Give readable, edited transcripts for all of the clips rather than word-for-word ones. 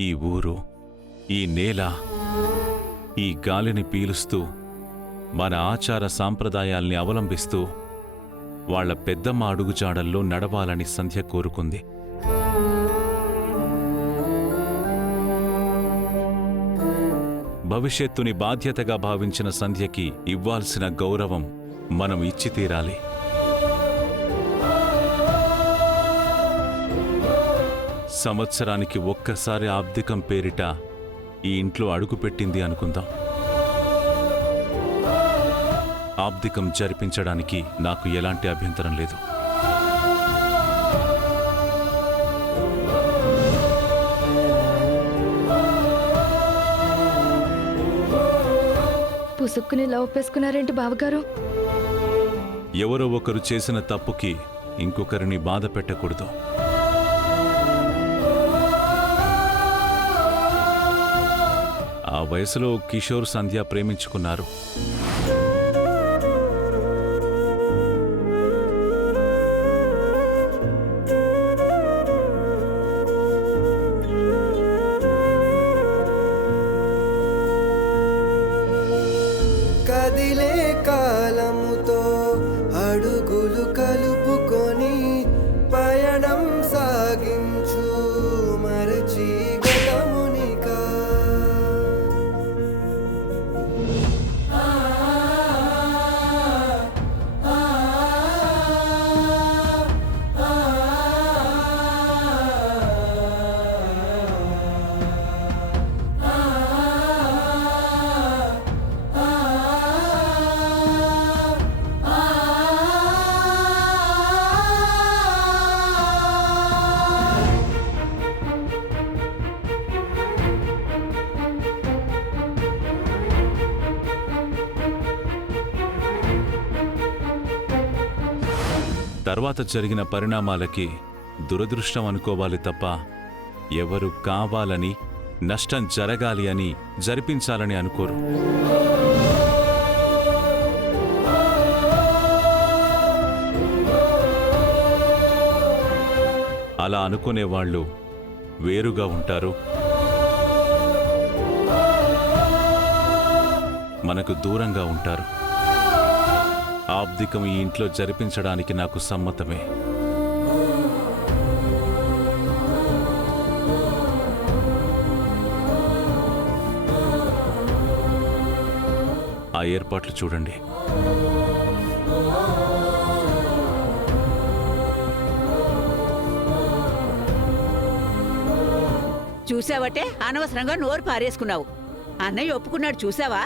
ఈ ఊరు, ఈ నేల, ఈ గాలిని పీలుస్తూ మన ఆచార సాంప్రదాయాల్ని అవలంబిస్తూ వాళ్ల పెద్దమ్మ అడుగుజాడల్లో నడవాలని సంధ్య కోరుకుంది. భవిష్యత్తుని బాధ్యతగా భావించిన సంధ్యకి ఇవ్వాల్సిన గౌరవం మనం ఇచ్చి తీరాలి. సంవత్సరానికి ఒక్కసారి ఆబ్దికం పేరిట ఈ ఇంట్లో అడుగుపెట్టింది అనుకుందాం. ఆబ్దికం జరిపించడానికి నాకు ఎలాంటి అభ్యంతరం లేదు. పుసుక్కుని లవ్వేసుకున్నారేంటి బావగారు? ఎవరో ఒకరు చేసిన తప్పుకి ఇంకొకరిని బాధ పెట్టకూడదు. ఆ వయసులో కిషోర్ సంధ్య ప్రేమించుకున్నారు. కదిలే కాలముతో అడుగులు కలుపుకొని పయనం సాగించు మరచి గతమునికా. తర్వాత జరిగిన పరిణామాలకి దురదృష్టం అనుకోవాలి తప్ప ఎవరు కావాలని, నష్టం జరగాలి అని, జరిపించాలని అనుకోరు. అలా అనుకునేవాళ్లు వేరుగా ఉంటారు, మనకు దూరంగా ఉంటారు. ఆబ్దికం ఈ ఇంట్లో జరిపించడానికి నాకు సమ్మతమే. ఆ ఏర్పాట్లు చూడండి. చూసావటే, అనవసరంగా నోరు పారేసుకున్నావు. అన్నయ్య ఒప్పుకున్నాడు, చూసావా?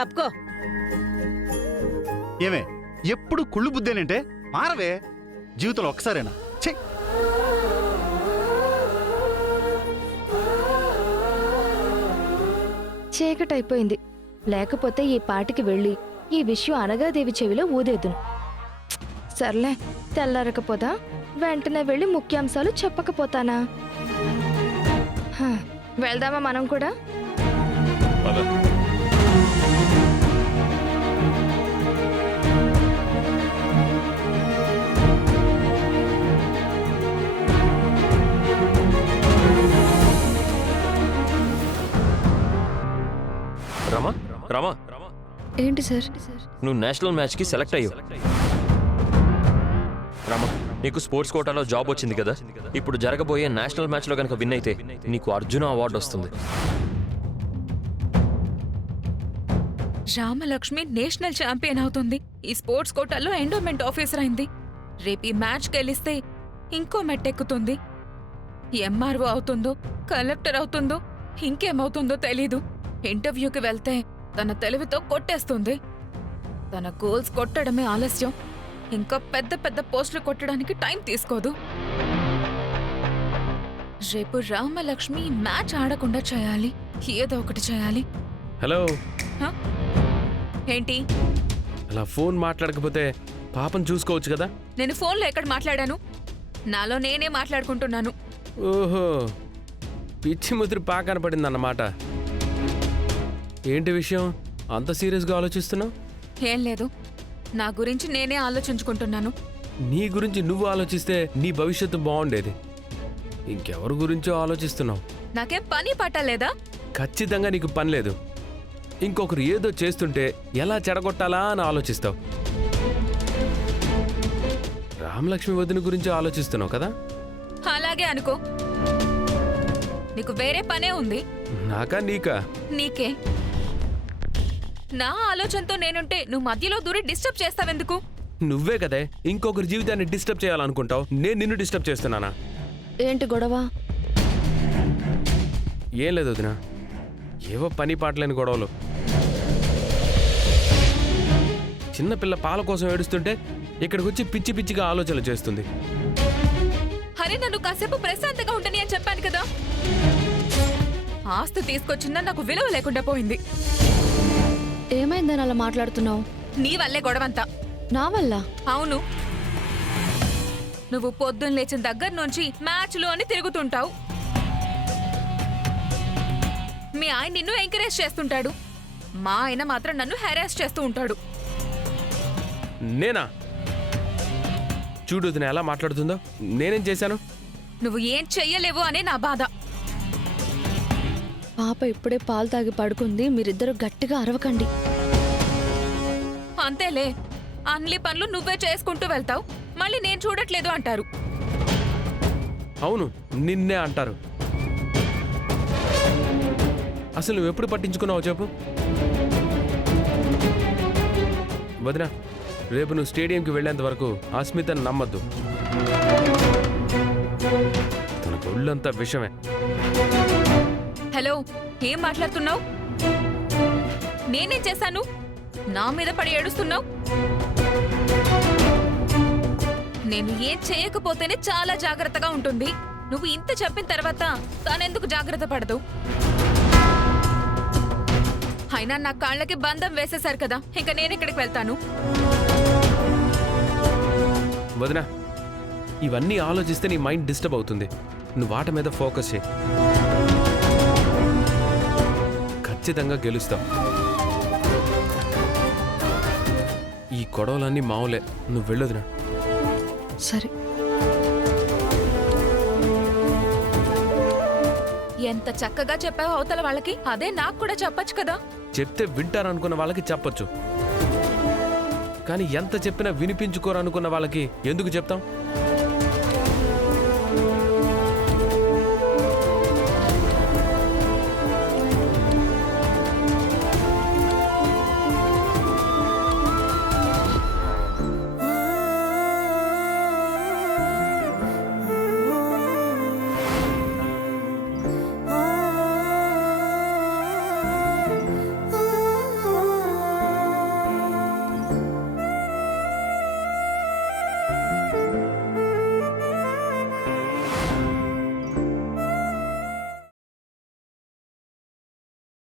తప్పుకో. ఏమే ఎప్పుడు కుళ్ళు బుద్ధేనంటే మారవే, జీవితంలో ఒక్కసారేనా? ఛీ! చీకటైపోయింది. లేకపోతే ఈ పాటికి వెళ్ళి ఈ విషయం అనగాదేవి చెవిలో ఊదేదును. సర్లే, తెల్లారకపోతా వెంటనే వెళ్ళి ముఖ్యాంశాలు చెప్పకపోతానా? వెళ్దామా మనం కూడా? రమా, రమా, ఏంటి సార్? నువ్వు నేషనల్ మ్యాచ్కి సెలెక్ట్ అయ్యావు. రమా, నీకు స్పోర్ట్స్ కోటాలో జాబ్ వచ్చింది కదా. ఇప్పుడు జరగబోయే నేషనల్ మ్యాచ్లో కనుక విన్ అయితే నీకు అర్జున అవార్డు వస్తుంది. రామలక్ష్మి నేషనల్ ఛాంపియన్ అవుతుంది. ఈ స్పోర్ట్స్ కోటాలో ఎండోమెంట్ ఆఫీసర్ అయింది. రేపు ఈ మ్యాచ్ గెలిస్తే ఇంకో మెట్టెక్కుతుంది. ఎంఆర్ఓ అవుతుందో, కలెక్టర్ అవుతుందో, ఇంకేమవుతుందో తెలీదు. ఇంటర్వ్యూకి వెళ్తే తన తెలివితో కొట్టేస్తుంది. తన గోల్స్ కొట్టడమే ఆలస్యం. ఇంకా పెద్ద పెద్ద పోస్టులు కొట్టడానికి టైం తీసుకోదు. రేపు రామలక్ష్మి మ్యాచ్ ఆడకుండా చేయాలి. ఏదో ఒకటి చేయాలి. హలో, ఏంటి? అలా ఫోన్ మాట్లాడకపోతే పాపం చూసుకోవచ్చు కదా. నేను ఫోన్లో ఎక్కడ మాట్లాడాను? నాలో నేనే మాట్లాడుకుంటున్నాను. ఓహో, పిచ్చి ముద్ర బాగా కనపడింది అన్నమాట. ఏంటి విషయం? అంత సీరియస్గా ఆలోచిస్తున్నావు? ఏం లేదు, నా గురించి నేనే ఆలోచించుకుంటున్నాను. నీ గురించి నువ్వు ఆలోచిస్తే నీ భవిష్యత్తు బాగుండేది. ఇంకెవరి గురించో ఆలోచిస్తున్నావు. నాకేం పని పట్టలేదా? ఖచ్చితంగా నీకు పని లేదు. ఇంకొకరు ఏదో చేస్తుంటే ఎలా చెడగొట్టాలా అని ఆలోచిస్తావు. రామలక్ష్మి వదిన గురించి ఆలోచిస్తున్నావు కదా? అలాగే అనుకో. నీకు వేరే పనే ఉంది. నాకా నీకా? నీకే. నా ఆలోచనతో నేనుంటే నువ్వు మధ్యలో దూరి డిస్టర్బ్ చేస్తావెందుకు? నువ్వే కదే ఇంకొకరి జీవితాన్ని డిస్టర్బ్ చేయాలనుకుంటావు. నేను నిన్ను డిస్టర్బ్ చేస్తున్నానా? ఏంటి గొడవ? ఏం లేదు వదినా, ఏవో పని పాటలేని గొడవలు. చిన్నపిల్ల పాల కోసం ఏడుస్తుంటే ఇక్కడికి వచ్చి పిచ్చి పిచ్చిగా ఆలోచనలు చేస్తుంది. అరే నన్ను కాసేపు ప్రశాంతంగా ఉండని అని చెప్పాను కదా. ఆస్తి తీసుకొచ్చిందా నాకు విలువ లేకుండా పోయింది. ఏమైందని అలా మాట్లాడుతున్నావు? నీ వల్లే గొడవంతా. నా వల్ల? అవును. నువ్వు పొద్దున్న లేచిన దగ్గర నుంచి మ్యాచ్లు అని తిరుగుతుంటావు. మీ ఆయన నిన్ను ఎంకరేజ్ చేస్తుంటాడు, మా ఆయన మాత్రం నన్ను హెరాస్ చేస్తూ ఉంటాడు. నేనా? చూడు వదినా ఎలా మాట్లాడుతుందో. నేనేం చేశాను? నువ్వు ఏం చెయ్యలేవు అనే నా బాధ. పాప ఇప్పుడే పాలు తాగి పడుకుంది, మీరిద్దరు గట్టిగా అరవకండి. అంతేలే, అన్ని పనులు నువ్వే చేసుకుంటూ వెళ్తావు, మళ్ళీ నేను చూడట్లేదు అంటారు. అవును, నిన్నే అంటారు. అసలు నువ్వు ఎప్పుడు పట్టించుకున్నావు చెప్పు వదినా. రేపు నువ్వు స్టేడియంకి వెళ్ళేంత వరకు అస్మితను నమ్మద్దు. తనకు ఒళ్ళంతా విషమే. హలో, ఏం మాట్లాడుతున్నావు? నేనేం చేశాను? నా మీద పడి ఏడుస్తున్నావు? నేను ఏం చేయకపోతేనే చాలా జాగ్రత్తగా ఉంటుంది. నువ్వు ఇంత చెప్పిన తర్వాత తానెందుకు జాగ్రత్త పడదు? అయినా నా కాళ్ళకి బంధం వేసేశారు కదా, ఇంకా నేనెక్కడికి వెళ్తాను? వదినా, ఇవన్నీ ఆలోచిస్తే నీ మైండ్ డిస్టర్బ్ అవుతుంది. నువ్వు వాటి మీద ఫోకస్ చేయి. ఖచ్చితంగా గెలుస్తావు. ఈ గొడవలన్నీ మావులే. నువ్వు వెళ్ళొదినా. సరే. ఎంత చక్కగా చెప్పావు అవతల వాళ్ళకి, అదే నాకు కూడా చెప్పొచ్చు కదా. చెప్తే వింటారనుకున్న వాళ్ళకి చెప్పొచ్చు, కానీ ఎంత చెప్పినా వినిపించుకోరనుకున్న వాళ్ళకి ఎందుకు చెప్తాం?